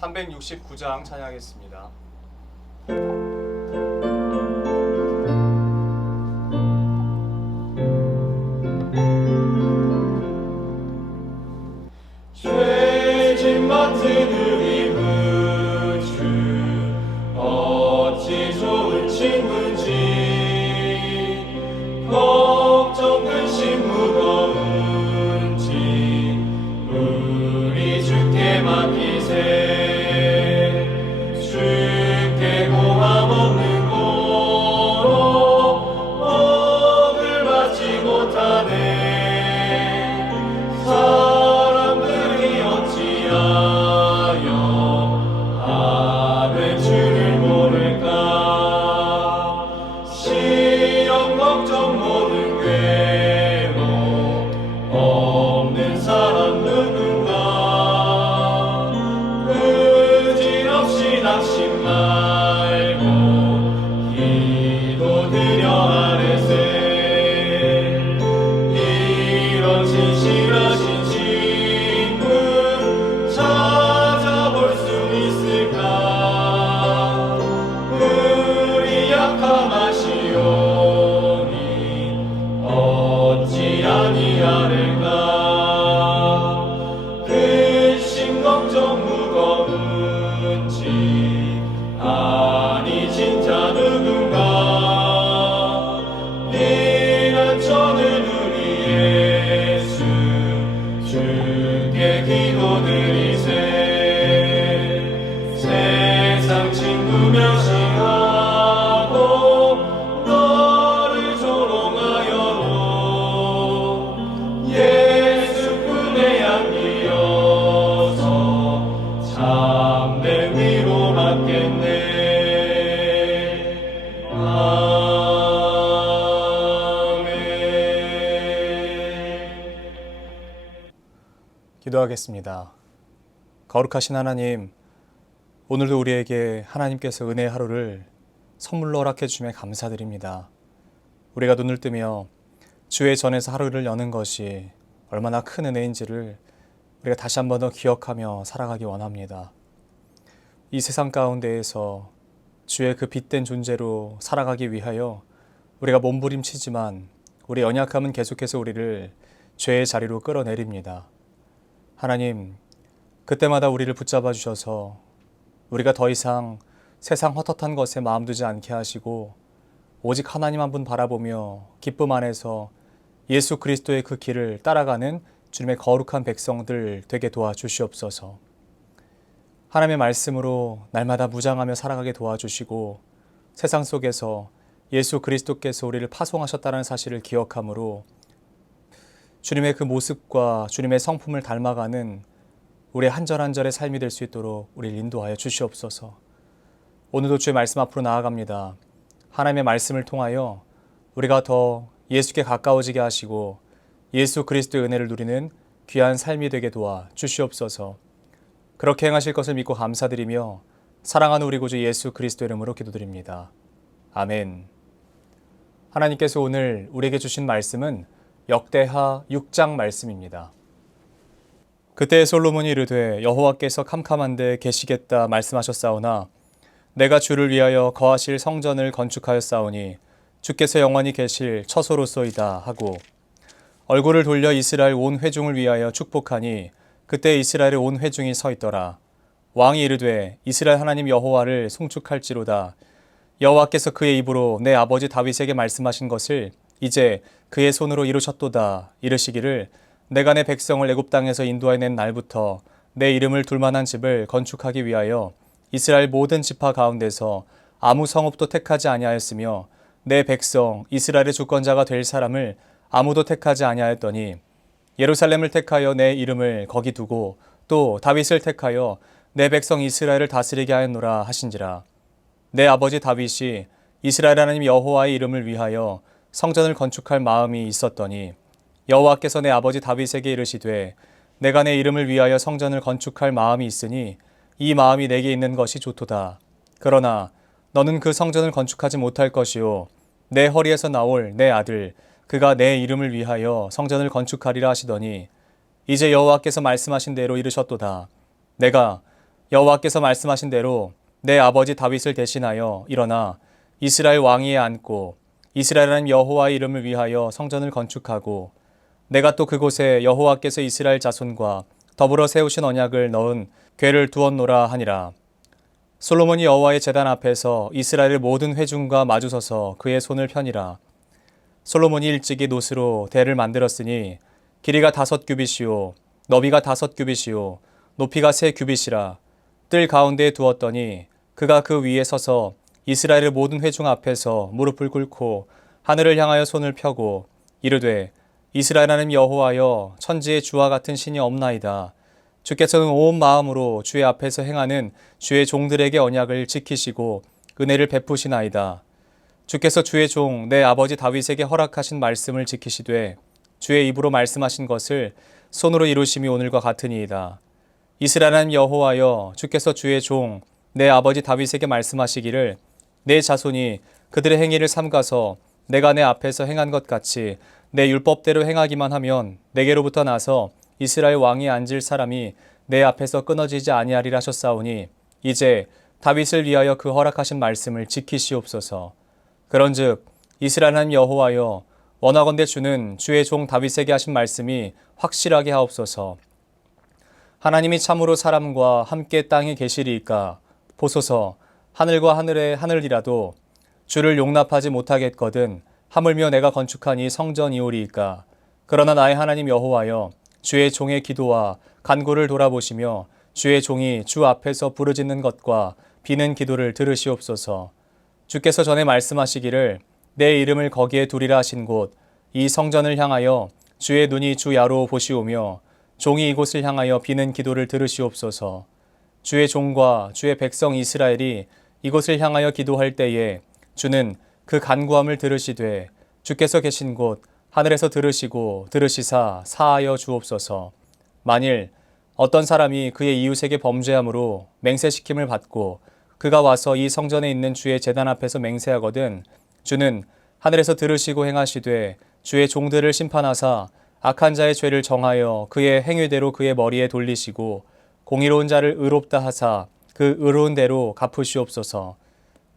369장 찬양하겠습니다. 죄짐 맡은 우리 구주 어찌 좋은 친구인지 걱정 근심 무거운지 우리 주께 맡기세. 주께 고함 없는 고로 복을 받지 못하네. 사람들이 어찌하여 하늘 주를 모를까. 시험 걱정 모든 괴로 없는 사람 누군가. 부질없이 낙심 말고 기도드려 아뢰세. 이런 진실하신 친구 찾아볼 수 있을까. 우리 약함하시오니 어찌 아니하릴까. 근심 걱정 무거운지 아니 진짜 누군가. 피난처는 우리 예수 주께 기도드리세. 세상 친구 멸시하고 너를 조롱하여도 예수 품에 안기어서 참된 위로 받겠네. 기도하겠습니다. 거룩하신 하나님, 오늘도 우리에게 하나님께서 은혜의 하루를 선물로 허락해 주심에 감사드립니다. 우리가 눈을 뜨며 주의 전에서 하루를 여는 것이 얼마나 큰 은혜인지를 우리가 다시 한 번 더 기억하며 살아가기 원합니다. 이 세상 가운데에서 주의 그 빛된 존재로 살아가기 위하여 우리가 몸부림치지만 우리 연약함은 계속해서 우리를 죄의 자리로 끌어내립니다. 하나님, 그때마다 우리를 붙잡아 주셔서 우리가 더 이상 세상 헛헛한 것에 마음 두지 않게 하시고 오직 하나님 한 분 바라보며 기쁨 안에서 예수 그리스도의 그 길을 따라가는 주님의 거룩한 백성들 되게 도와주시옵소서. 하나님의 말씀으로 날마다 무장하며 살아가게 도와주시고 세상 속에서 예수 그리스도께서 우리를 파송하셨다는 사실을 기억함으로 주님의 그 모습과 주님의 성품을 닮아가는 우리의 한 절 한 절의 삶이 될 수 있도록 우리를 인도하여 주시옵소서. 오늘도 주의 말씀 앞으로 나아갑니다. 하나님의 말씀을 통하여 우리가 더 예수께 가까워지게 하시고 예수 그리스도의 은혜를 누리는 귀한 삶이 되게 도와 주시옵소서. 그렇게 행하실 것을 믿고 감사드리며 사랑하는 우리 구주 예수 그리스도 이름으로 기도드립니다. 아멘. 하나님께서 오늘 우리에게 주신 말씀은 역대하 6장 말씀입니다. 그때 솔로몬이 이르되 여호와께서 캄캄한데 계시겠다 말씀하셨사오나 내가 주를 위하여 거하실 성전을 건축하였사오니 주께서 영원히 계실 처소로소이다 하고 얼굴을 돌려 이스라엘 온 회중을 위하여 축복하니 그때 이스라엘의 온 회중이 서 있더라. 왕이 이르되 이스라엘 하나님 여호와를 송축할지로다. 여호와께서 그의 입으로 내 아버지 다윗에게 말씀하신 것을 이제 그의 손으로 이루셨도다. 이르시기를 내가 내 백성을 애굽 땅에서 인도해낸 날부터 내 이름을 둘만한 집을 건축하기 위하여 이스라엘 모든 지파 가운데서 아무 성읍도 택하지 아니하였으며 내 백성 이스라엘의 주권자가 될 사람을 아무도 택하지 아니하였더니 예루살렘을 택하여 내 이름을 거기 두고 또 다윗을 택하여 내 백성 이스라엘을 다스리게 하였노라 하신지라. 내 아버지 다윗이 이스라엘 하나님 여호와의 이름을 위하여 성전을 건축할 마음이 있었더니 여호와께서 내 아버지 다윗에게 이르시되 내가 내 이름을 위하여 성전을 건축할 마음이 있으니 이 마음이 내게 있는 것이 좋도다. 그러나 너는 그 성전을 건축하지 못할 것이요 내 허리에서 나올 내 아들 그가 내 이름을 위하여 성전을 건축하리라 하시더니 이제 여호와께서 말씀하신 대로 이르셨도다. 내가 여호와께서 말씀하신 대로 내 아버지 다윗을 대신하여 일어나 이스라엘 왕위에 앉고 이스라엘 하나님 여호와의 이름을 위하여 성전을 건축하고 내가 또 그곳에 여호와께서 이스라엘 자손과 더불어 세우신 언약을 넣은 궤를 두었노라 하니라. 솔로몬이 여호와의 제단 앞에서 이스라엘의 모든 회중과 마주서서 그의 손을 펴니라. 솔로몬이 일찍이 노스로 대를 만들었으니 길이가 5규빗이요 너비가 5규빗이요 높이가 3규빗이라. 뜰 가운데에 두었더니 그가 그 위에 서서 이스라엘의 모든 회중 앞에서 무릎을 꿇고 하늘을 향하여 손을 펴고 이르되 이스라엘 하나님 여호와여 천지에 주와 같은 신이 없나이다. 주께서는 온 마음으로 주의 앞에서 행하는 주의 종들에게 언약을 지키시고 은혜를 베푸시나이다. 주께서 주의 종 내 아버지 다윗에게 허락하신 말씀을 지키시되 주의 입으로 말씀하신 것을 손으로 이루심이 오늘과 같으니이다. 이스라엘 하나님 여호와여 주께서 주의 종 내 아버지 다윗에게 말씀하시기를 내 자손이 그들의 행위를 삼가서 내가 내 앞에서 행한 것 같이 내 율법대로 행하기만 하면 내게로부터 나서 이스라엘 왕이 앉을 사람이 내 앞에서 끊어지지 아니하리라 하셨사오니 이제 다윗을 위하여 그 허락하신 말씀을 지키시옵소서. 그런즉 이스라엘 하나님 여호와여 원하건대 주는 주의 종 다윗에게 하신 말씀이 확실하게 하옵소서. 하나님이 참으로 사람과 함께 땅에 계시리이까 보소서. 하늘과 하늘의 하늘이라도 주를 용납하지 못하겠거든 하물며 내가 건축한 이 성전이오리이까. 그러나 나의 하나님 여호와여 주의 종의 기도와 간구를 돌아보시며 주의 종이 주 앞에서 부르짖는 것과 비는 기도를 들으시옵소서. 주께서 전에 말씀하시기를 내 이름을 거기에 두리라 하신 곳 이 성전을 향하여 주의 눈이 주 야로 보시오며 종이 이곳을 향하여 비는 기도를 들으시옵소서. 주의 종과 주의 백성 이스라엘이 이곳을 향하여 기도할 때에 주는 그 간구함을 들으시되 주께서 계신 곳 하늘에서 들으시고 들으시사 사하여 주옵소서. 만일 어떤 사람이 그의 이웃에게 범죄함으로 맹세시킴을 받고 그가 와서 이 성전에 있는 주의 제단 앞에서 맹세하거든 주는 하늘에서 들으시고 행하시되 주의 종들을 심판하사 악한 자의 죄를 정하여 그의 행위대로 그의 머리에 돌리시고 공의로운 자를 의롭다 하사 그 의로운 대로 갚으시옵소서.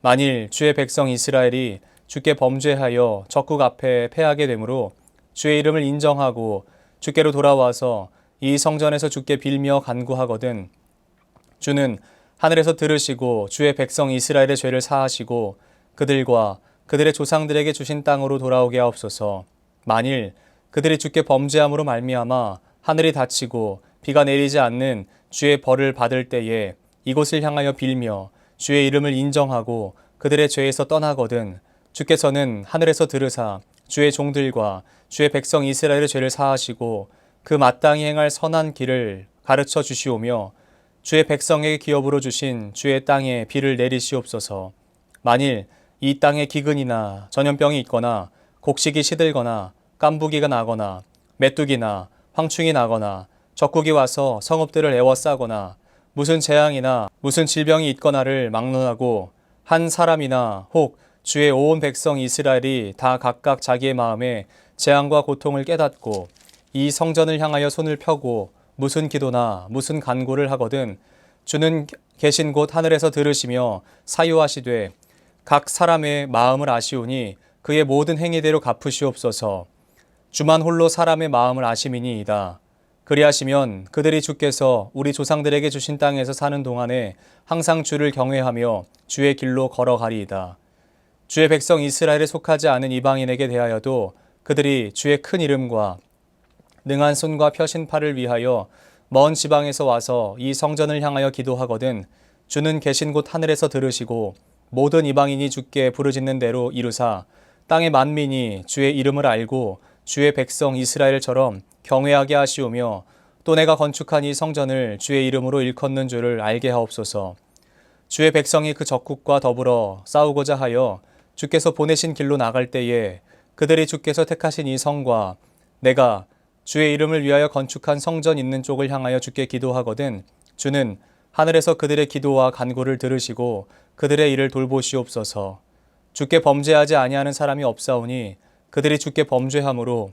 만일 주의 백성 이스라엘이 주께 범죄하여 적국 앞에 패하게 되므로 주의 이름을 인정하고 주께로 돌아와서 이 성전에서 주께 빌며 간구하거든 주는 하늘에서 들으시고 주의 백성 이스라엘의 죄를 사하시고 그들과 그들의 조상들에게 주신 땅으로 돌아오게 하옵소서. 만일 그들이 주께 범죄함으로 말미암아 하늘이 닫히고 비가 내리지 않는 주의 벌을 받을 때에 이곳을 향하여 빌며 주의 이름을 인정하고 그들의 죄에서 떠나거든 주께서는 하늘에서 들으사 주의 종들과 주의 백성 이스라엘의 죄를 사하시고 그 마땅히 행할 선한 길을 가르쳐 주시오며 주의 백성에게 기업으로 주신 주의 땅에 비를 내리시옵소서. 만일 이 땅에 기근이나 전염병이 있거나 곡식이 시들거나 깐부기가 나거나 메뚜기나 황충이 나거나 적국이 와서 성읍들을 에워싸거나 무슨 재앙이나 무슨 질병이 있거나를 막론하고 한 사람이나 혹 주의 온 백성 이스라엘이 다 각각 자기의 마음에 재앙과 고통을 깨닫고 이 성전을 향하여 손을 펴고 무슨 기도나 무슨 간구를 하거든 주는 계신 곳 하늘에서 들으시며 사유하시되 각 사람의 마음을 아시오니 그의 모든 행위대로 갚으시옵소서. 주만 홀로 사람의 마음을 아심이니이다. 그리하시면 그들이 주께서 우리 조상들에게 주신 땅에서 사는 동안에 항상 주를 경외하며 주의 길로 걸어가리이다. 주의 백성 이스라엘에 속하지 않은 이방인에게 대하여도 그들이 주의 큰 이름과 능한 손과 펴신 팔을 위하여 먼 지방에서 와서 이 성전을 향하여 기도하거든 주는 계신 곳 하늘에서 들으시고 모든 이방인이 주께 부르짖는 대로 이루사 땅의 만민이 주의 이름을 알고 주의 백성 이스라엘처럼 경외하게 하시오며 또 내가 건축한 이 성전을 주의 이름으로 일컫는 줄을 알게 하옵소서. 주의 백성이 그 적국과 더불어 싸우고자 하여 주께서 보내신 길로 나갈 때에 그들이 주께서 택하신 이 성과 내가 주의 이름을 위하여 건축한 성전 있는 쪽을 향하여 주께 기도하거든 주는 하늘에서 그들의 기도와 간구를 들으시고 그들의 일을 돌보시옵소서. 주께 범죄하지 아니하는 사람이 없사오니 그들이 주께 범죄함으로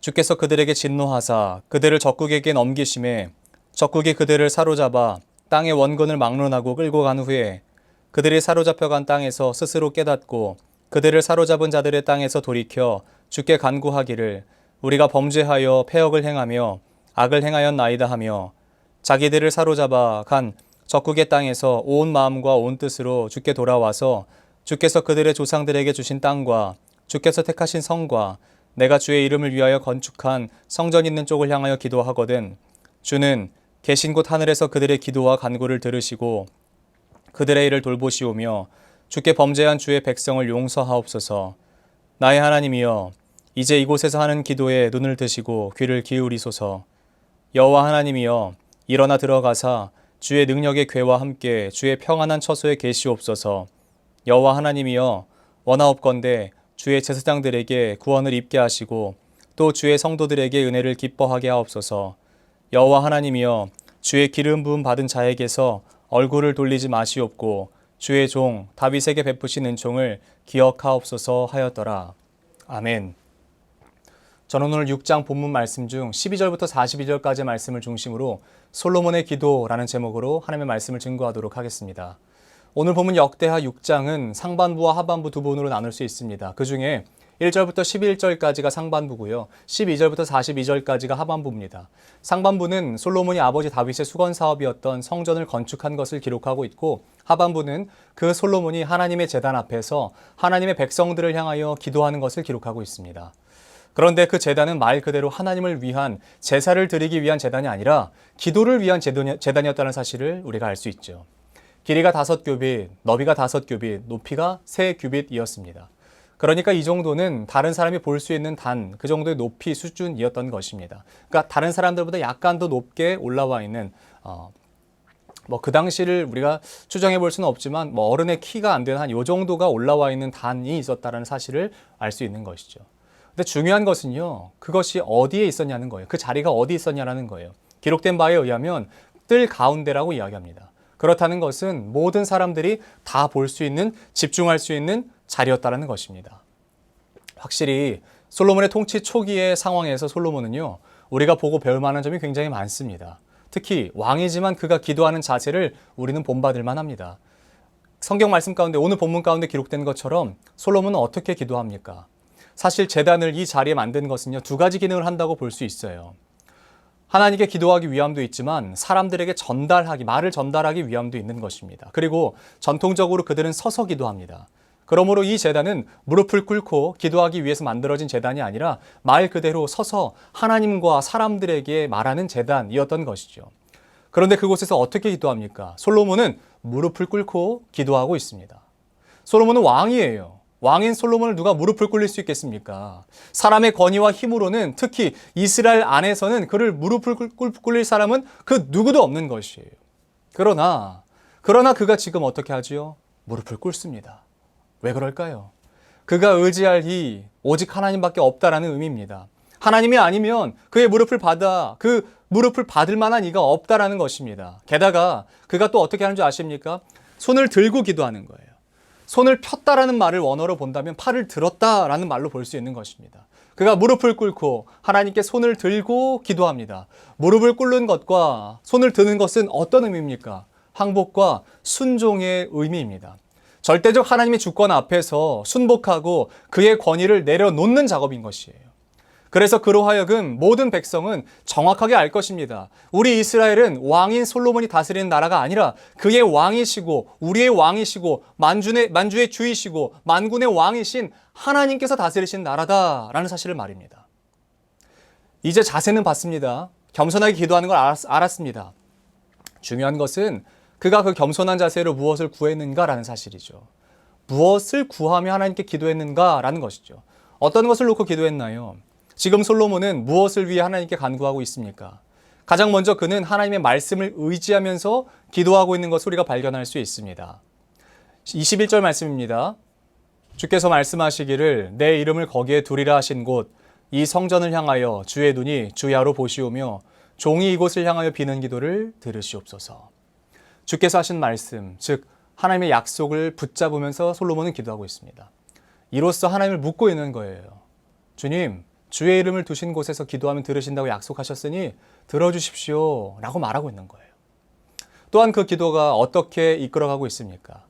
주께서 그들에게 진노하사 그들을 적국에게 넘기심에 적국이 그들을 사로잡아 땅의 원근을 막론하고 끌고 간 후에 그들이 사로잡혀간 땅에서 스스로 깨닫고 그들을 사로잡은 자들의 땅에서 돌이켜 주께 간구하기를 우리가 범죄하여 패역을 행하며 악을 행하였나이다 하며 자기들을 사로잡아 간 적국의 땅에서 온 마음과 온 뜻으로 주께 돌아와서 주께서 그들의 조상들에게 주신 땅과 주께서 택하신 성과 내가 주의 이름을 위하여 건축한 성전 있는 쪽을 향하여 기도하거든 주는 계신 곳 하늘에서 그들의 기도와 간구를 들으시고 그들의 일을 돌보시오며 주께 범죄한 주의 백성을 용서하옵소서. 나의 하나님이여 이제 이곳에서 하는 기도에 눈을 드시고 귀를 기울이소서. 여호와 하나님이여 일어나 들어가사 주의 능력의 궤와 함께 주의 평안한 처소에 계시옵소서. 여호와 하나님이여 원하옵건대 주의 제사장들에게 구원을 입게 하시고 또 주의 성도들에게 은혜를 기뻐하게 하옵소서. 여호와 하나님이여 주의 기름 부음 받은 자에게서 얼굴을 돌리지 마시옵고 주의 종 다윗에게 베푸신 은총을 기억하옵소서 하였더라. 아멘. 저는 오늘 6장 본문 말씀 중 12절부터 42절까지의 말씀을 중심으로 솔로몬의 기도라는 제목으로 하나님의 말씀을 증거하도록 하겠습니다. 오늘 본문 역대하 6장은 상반부와 하반부 두 부분으로 나눌 수 있습니다. 그 중에 1절부터 11절까지가 상반부고요. 12절부터 42절까지가 하반부입니다. 상반부는 솔로몬이 아버지 다윗의 수건 사업이었던 성전을 건축한 것을 기록하고 있고 하반부는 그 솔로몬이 하나님의 제단 앞에서 하나님의 백성들을 향하여 기도하는 것을 기록하고 있습니다. 그런데 그 제단은 말 그대로 하나님을 위한 제사를 드리기 위한 제단이 아니라 기도를 위한 제단이었다는 사실을 우리가 알 수 있죠. 길이가 5규빗, 너비가 5규빗, 높이가 3규빗이었습니다. 그러니까 이 정도는 다른 사람이 볼 수 있는 그 정도의 높이 수준이었던 것입니다. 그러니까 다른 사람들보다 약간 더 높게 올라와 있는 그 당시를 우리가 추정해 볼 수는 없지만 어른의 키가 안 되는 한 이 정도가 올라와 있는 단이 있었다는 사실을 알 수 있는 것이죠. 근데 중요한 것은요, 그것이 어디에 있었냐는 거예요. 그 자리가 어디 있었냐라는 거예요. 기록된 바에 의하면 뜰 가운데라고 이야기합니다. 그렇다는 것은 모든 사람들이 다 볼 수 있는, 집중할 수 있는 자리였다는 것입니다. 확실히 솔로몬의 통치 초기의 상황에서 솔로몬은요, 우리가 보고 배울 만한 점이 굉장히 많습니다. 특히 왕이지만 그가 기도하는 자세를 우리는 본받을 만합니다. 성경 말씀 가운데 오늘 본문 가운데 기록된 것처럼 솔로몬은 어떻게 기도합니까? 사실 제단을 이 자리에 만든 것은요, 두 가지 기능을 한다고 볼 수 있어요. 하나님께 기도하기 위함도 있지만 사람들에게 말을 전달하기 위함도 있는 것입니다. 그리고 전통적으로 그들은 서서 기도합니다. 그러므로 이 제단은 무릎을 꿇고 기도하기 위해서 만들어진 제단이 아니라 말 그대로 서서 하나님과 사람들에게 말하는 제단이었던 것이죠. 그런데 그곳에서 어떻게 기도합니까? 솔로몬은 무릎을 꿇고 기도하고 있습니다. 솔로몬은 왕이에요. 왕인 솔로몬을 누가 무릎을 꿇릴 수 있겠습니까? 사람의 권위와 힘으로는 특히 이스라엘 안에서는 그를 무릎을 꿇릴 사람은 그 누구도 없는 것이에요. 그러나 그가 지금 어떻게 하지요? 무릎을 꿇습니다. 왜 그럴까요? 그가 의지할 이 오직 하나님밖에 없다라는 의미입니다. 하나님이 아니면 그의 무릎을 받을 만한 이가 없다라는 것입니다. 게다가 그가 또 어떻게 하는 줄 아십니까? 손을 들고 기도하는 거예요. 손을 폈다라는 말을 원어로 본다면 팔을 들었다라는 말로 볼 수 있는 것입니다. 그가 무릎을 꿇고 하나님께 손을 들고 기도합니다. 무릎을 꿇는 것과 손을 드는 것은 어떤 의미입니까? 항복과 순종의 의미입니다. 절대적 하나님의 주권 앞에서 순복하고 그의 권위를 내려놓는 작업인 것이에요. 그래서 그로 하여금 모든 백성은 정확하게 알 것입니다. 우리 이스라엘은 왕인 솔로몬이 다스리는 나라가 아니라 그의 왕이시고 우리의 왕이시고 만주의 주이시고 만군의 왕이신 하나님께서 다스리신 나라다라는 사실을 말입니다. 이제 자세는 봤습니다. 겸손하게 기도하는 걸 알았습니다. 중요한 것은 그가 그 겸손한 자세로 무엇을 구했는가라는 사실이죠. 무엇을 구하며 하나님께 기도했는가라는 것이죠. 어떤 것을 놓고 기도했나요? 지금 솔로몬은 무엇을 위해 하나님께 간구하고 있습니까? 가장 먼저 그는 하나님의 말씀을 의지하면서 기도하고 있는 것을 우리가 발견할 수 있습니다. 21절 말씀입니다. 주께서 말씀하시기를 내 이름을 거기에 두리라 하신 곳 이 성전을 향하여 주의 눈이 주야로 보시오며 종이 이곳을 향하여 비는 기도를 들으시옵소서. 주께서 하신 말씀, 즉 하나님의 약속을 붙잡으면서 솔로몬은 기도하고 있습니다. 이로써 하나님을 묻고 있는 거예요. 주님, 주의 이름을 두신 곳에서 기도하면 들으신다고 약속하셨으니 들어주십시오 라고 말하고 있는 거예요. 또한 그 기도가 어떻게 이끌어가고 있습니까?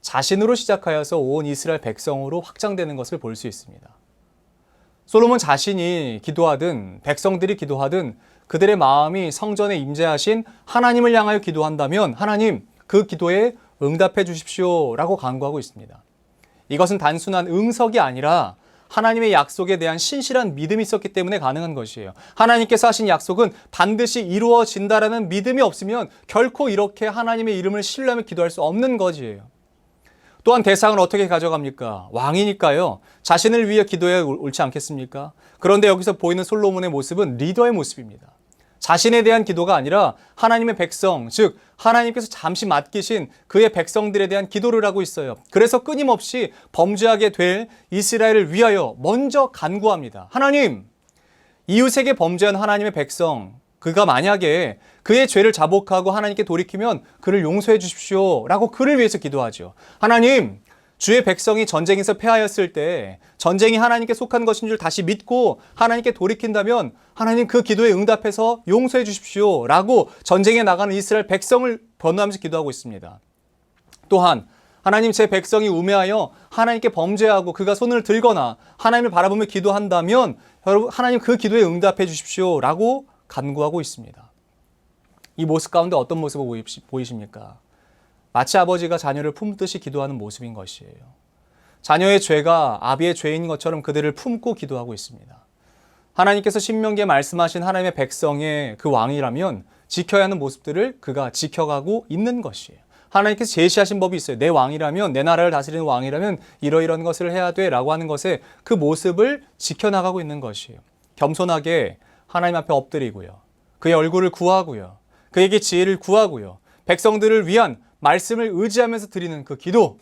자신으로 시작하여서 온 이스라엘 백성으로 확장되는 것을 볼 수 있습니다. 솔로몬 자신이 기도하든 백성들이 기도하든 그들의 마음이 성전에 임재하신 하나님을 향하여 기도한다면 하나님 그 기도에 응답해 주십시오 라고 간구하고 있습니다. 이것은 단순한 응석이 아니라 하나님의 약속에 대한 신실한 믿음이 있었기 때문에 가능한 것이에요. 하나님께서 하신 약속은 반드시 이루어진다라는 믿음이 없으면 결코 이렇게 하나님의 이름을 신뢰하며 기도할 수 없는 것이에요. 또한 대상을 어떻게 가져갑니까? 왕이니까요. 자신을 위해 기도해 옳지 않겠습니까? 그런데 여기서 보이는 솔로몬의 모습은 리더의 모습입니다. 자신에 대한 기도가 아니라 하나님의 백성, 즉 하나님께서 잠시 맡기신 그의 백성들에 대한 기도를 하고 있어요. 그래서 끊임없이 범죄하게 될 이스라엘을 위하여 먼저 간구합니다. 하나님, 이웃에게 범죄한 하나님의 백성, 그가 만약에 그의 죄를 자복하고 하나님께 돌이키면 그를 용서해 주십시오 라고 그를 위해서 기도하죠. 하나님, 주의 백성이 전쟁에서 패하였을 때 전쟁이 하나님께 속한 것인 줄 다시 믿고 하나님께 돌이킨다면 하나님 그 기도에 응답해서 용서해 주십시오 라고 전쟁에 나가는 이스라엘 백성을 변호하면서 기도하고 있습니다. 또한 하나님, 제 백성이 우매하여 하나님께 범죄하고 그가 손을 들거나 하나님을 바라보며 기도한다면 여러분 하나님 그 기도에 응답해 주십시오 라고 간구하고 있습니다. 이 모습 가운데 어떤 모습을 보이십니까? 마치 아버지가 자녀를 품듯이 기도하는 모습인 것이에요. 자녀의 죄가 아비의 죄인 것처럼 그들을 품고 기도하고 있습니다. 하나님께서 신명기에 말씀하신 하나님의 백성의 그 왕이라면 지켜야 하는 모습들을 그가 지켜가고 있는 것이에요. 하나님께서 제시하신 법이 있어요. 내 왕이라면, 내 나라를 다스리는 왕이라면 이러이러한 것을 해야 돼 라고 하는 것에 그 모습을 지켜나가고 있는 것이에요. 겸손하게 하나님 앞에 엎드리고요. 그의 얼굴을 구하고요. 그에게 지혜를 구하고요. 백성들을 위한 말씀을 의지하면서 드리는 그 기도,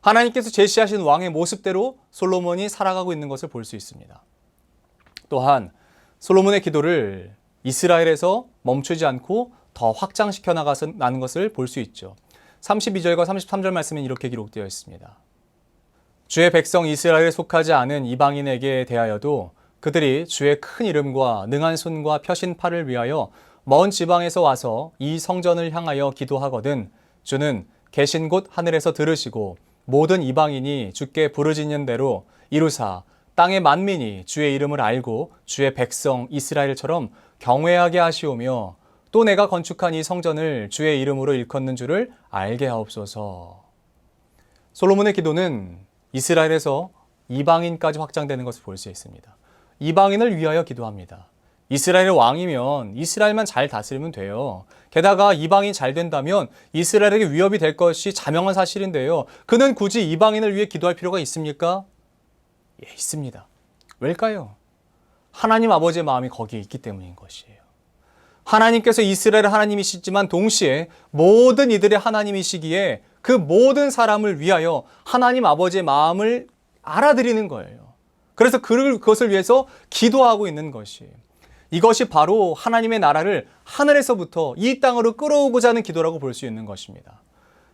하나님께서 제시하신 왕의 모습대로 솔로몬이 살아가고 있는 것을 볼 수 있습니다. 또한 솔로몬의 기도를 이스라엘에서 멈추지 않고 더 확장시켜 나가는 것을 볼 수 있죠. 32절과 33절 말씀은 이렇게 기록되어 있습니다. 주의 백성 이스라엘에 속하지 않은 이방인에게 대하여도 그들이 주의 큰 이름과 능한 손과 펴신 팔을 위하여 먼 지방에서 와서 이 성전을 향하여 기도하거든 주는 계신 곳 하늘에서 들으시고 모든 이방인이 주께 부르짖는 대로 이루사 땅의 만민이 주의 이름을 알고 주의 백성 이스라엘처럼 경외하게 하시오며 또 내가 건축한 이 성전을 주의 이름으로 일컫는 줄을 알게 하옵소서. 솔로몬의 기도는 이스라엘에서 이방인까지 확장되는 것을 볼 수 있습니다. 이방인을 위하여 기도합니다. 이스라엘의 왕이면 이스라엘만 잘 다스리면 돼요. 게다가 이방인이 잘 된다면 이스라엘에게 위협이 될 것이 자명한 사실인데요. 그는 굳이 이방인을 위해 기도할 필요가 있습니까? 예, 있습니다. 왜일까요? 하나님 아버지의 마음이 거기에 있기 때문인 것이에요. 하나님께서 이스라엘의 하나님이시지만 동시에 모든 이들의 하나님이시기에 그 모든 사람을 위하여 하나님 아버지의 마음을 알아들이는 거예요. 그래서 그것을 위해서 기도하고 있는 것이에요. 이것이 바로 하나님의 나라를 하늘에서부터 이 땅으로 끌어오고자 하는 기도라고 볼 수 있는 것입니다.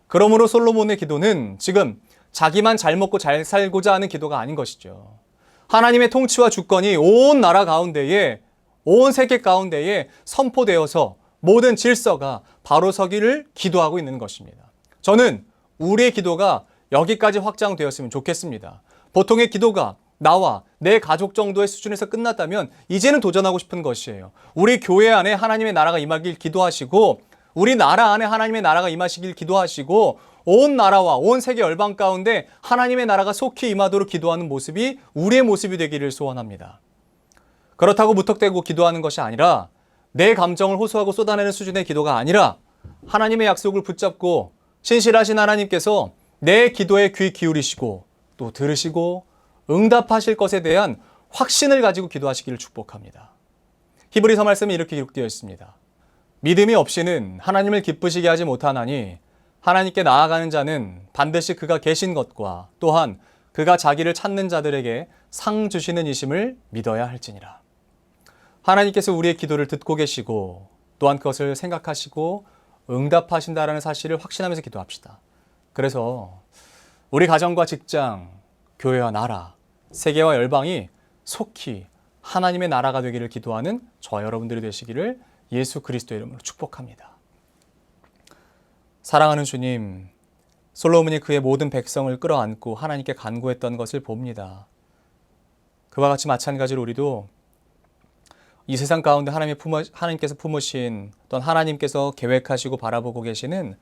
그러므로 솔로몬의 기도는 지금 자기만 잘 먹고 잘 살고자 하는 기도가 아닌 것이죠. 하나님의 통치와 주권이 온 나라 가운데에, 온 세계 가운데에 선포되어서 모든 질서가 바로 서기를 기도하고 있는 것입니다. 저는 우리의 기도가 여기까지 확장되었으면 좋겠습니다. 보통의 기도가 나와 내 가족 정도의 수준에서 끝났다면 이제는 도전하고 싶은 것이에요. 우리 교회 안에 하나님의 나라가 임하길 기도하시고 우리 나라 안에 하나님의 나라가 임하시길 기도하시고 온 나라와 온 세계 열방 가운데 하나님의 나라가 속히 임하도록 기도하는 모습이 우리의 모습이 되기를 소원합니다. 그렇다고 무턱대고 기도하는 것이 아니라 내 감정을 호소하고 쏟아내는 수준의 기도가 아니라 하나님의 약속을 붙잡고 신실하신 하나님께서 내 기도에 귀 기울이시고 또 들으시고 응답하실 것에 대한 확신을 가지고 기도하시기를 축복합니다. 히브리서 말씀에 이렇게 기록되어 있습니다. 믿음이 없이는 하나님을 기쁘시게 하지 못하나니 하나님께 나아가는 자는 반드시 그가 계신 것과 또한 그가 자기를 찾는 자들에게 상 주시는 이심을 믿어야 할지니라. 하나님께서 우리의 기도를 듣고 계시고 또한 그것을 생각하시고 응답하신다라는 사실을 확신하면서 기도합시다. 그래서 우리 가정과 직장, 교회와 나라, 세계와 열방이 속히 하나님의 나라가 되기를 기도하는 저와 여러분들이 되시기를 예수 그리스도의 이름으로 축복합니다. 사랑하는 주님, 솔로몬이 그의 모든 백성을 끌어안고 하나님께 간구했던 것을 봅니다. 그와 같이 마찬가지로 우리도 이 세상 가운데 하나님께서 품으신 어떤 하나님께서 계획하시고 바라보고 계시는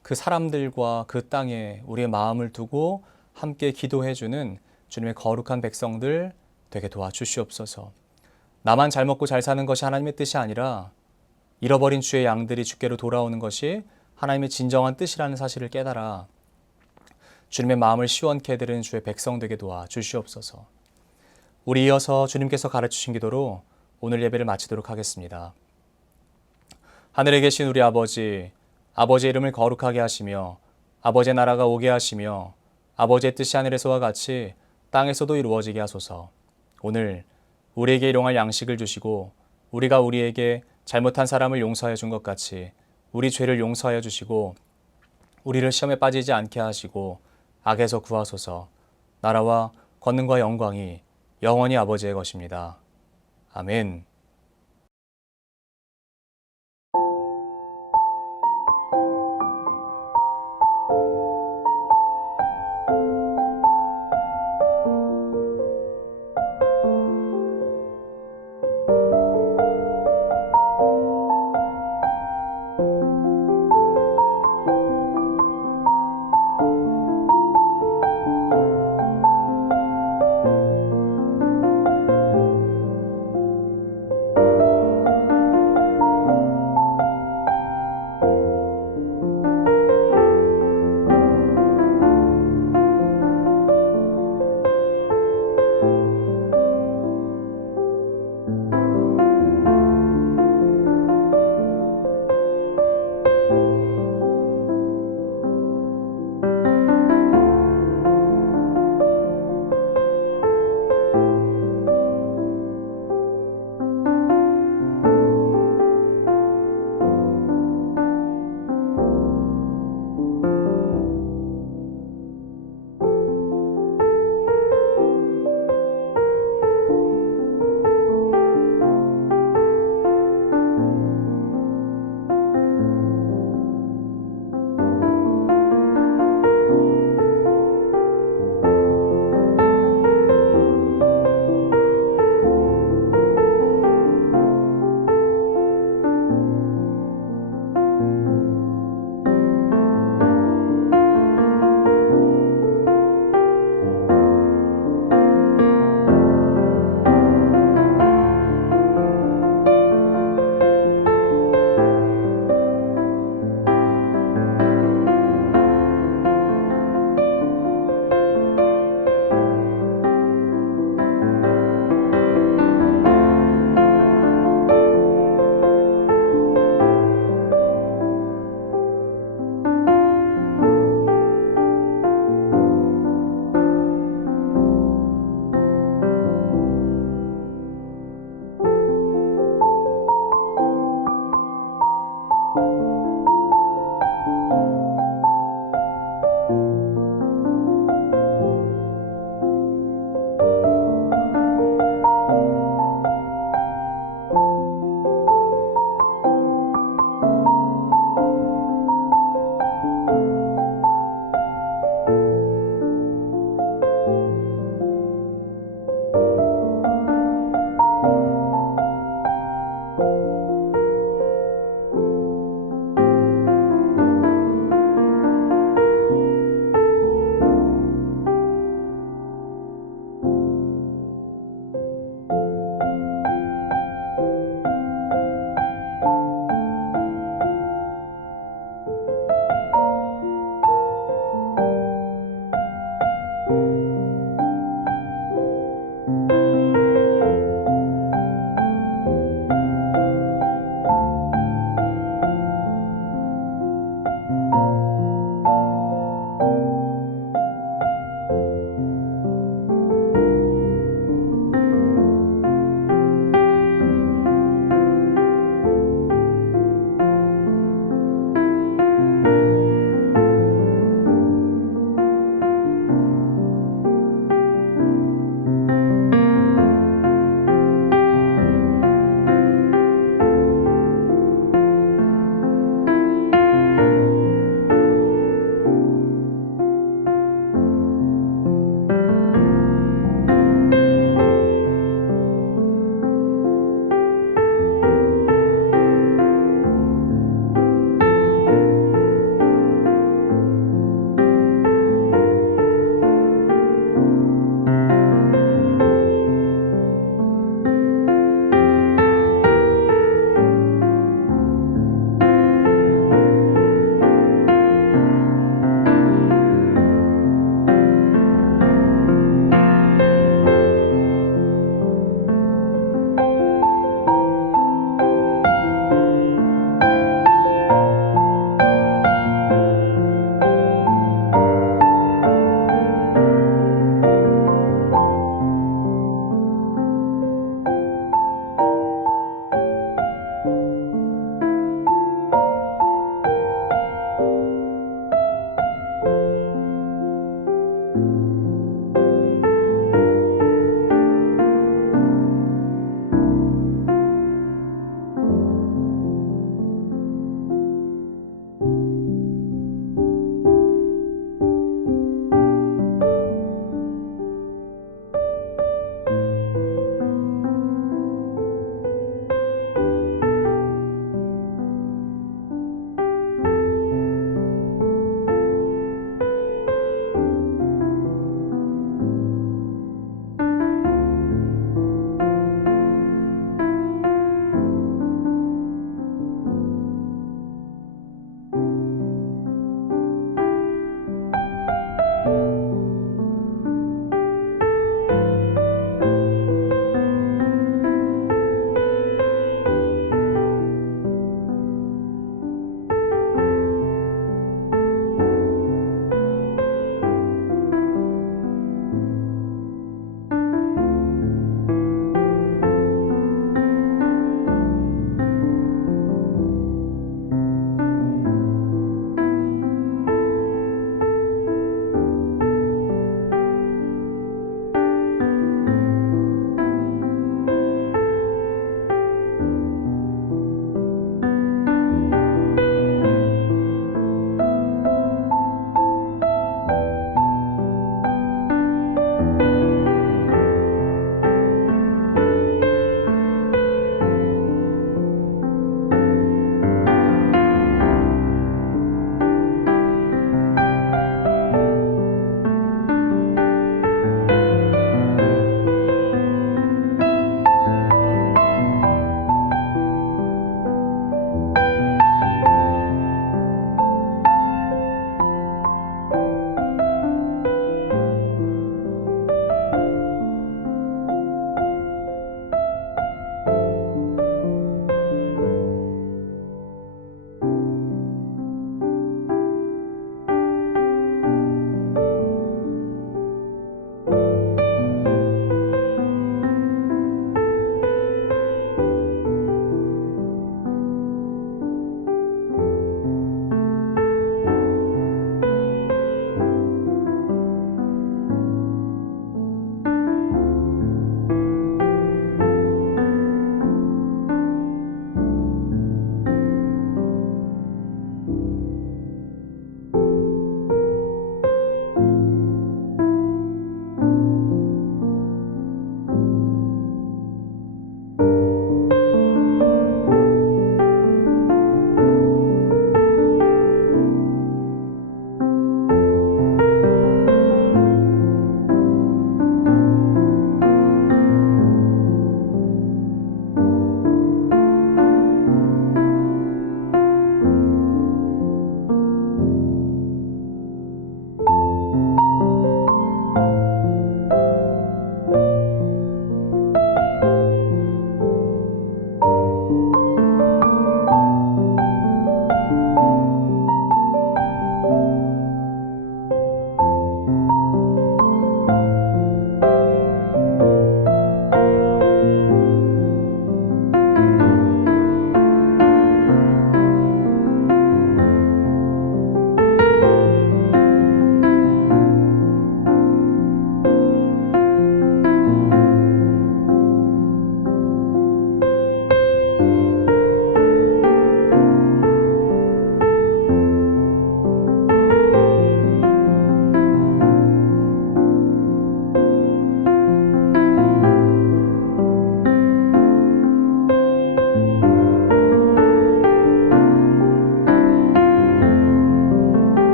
그 사람들과 그 땅에 우리의 마음을 두고 함께 기도해주는 주님의 거룩한 백성들 되게 도와주시옵소서. 나만 잘 먹고 잘 사는 것이 하나님의 뜻이 아니라 잃어버린 주의 양들이 주께로 돌아오는 것이 하나님의 진정한 뜻이라는 사실을 깨달아 주님의 마음을 시원케 해드리는 주의 백성 되게 도와주시옵소서. 우리 이어서 주님께서 가르치신 기도로 오늘 예배를 마치도록 하겠습니다. 하늘에 계신 우리 아버지, 아버지의 이름을 거룩하게 하시며 아버지의 나라가 오게 하시며 아버지의 뜻이 하늘에서와 같이 땅에서도 이루어지게 하소서. 오늘 우리에게 일용할 양식을 주시고 우리가 우리에게 잘못한 사람을 용서하여 준 것 같이 우리 죄를 용서하여 주시고 우리를 시험에 빠지지 않게 하시고 악에서 구하소서. 나라와 권능과 영광이 영원히 아버지의 것입니다. 아멘.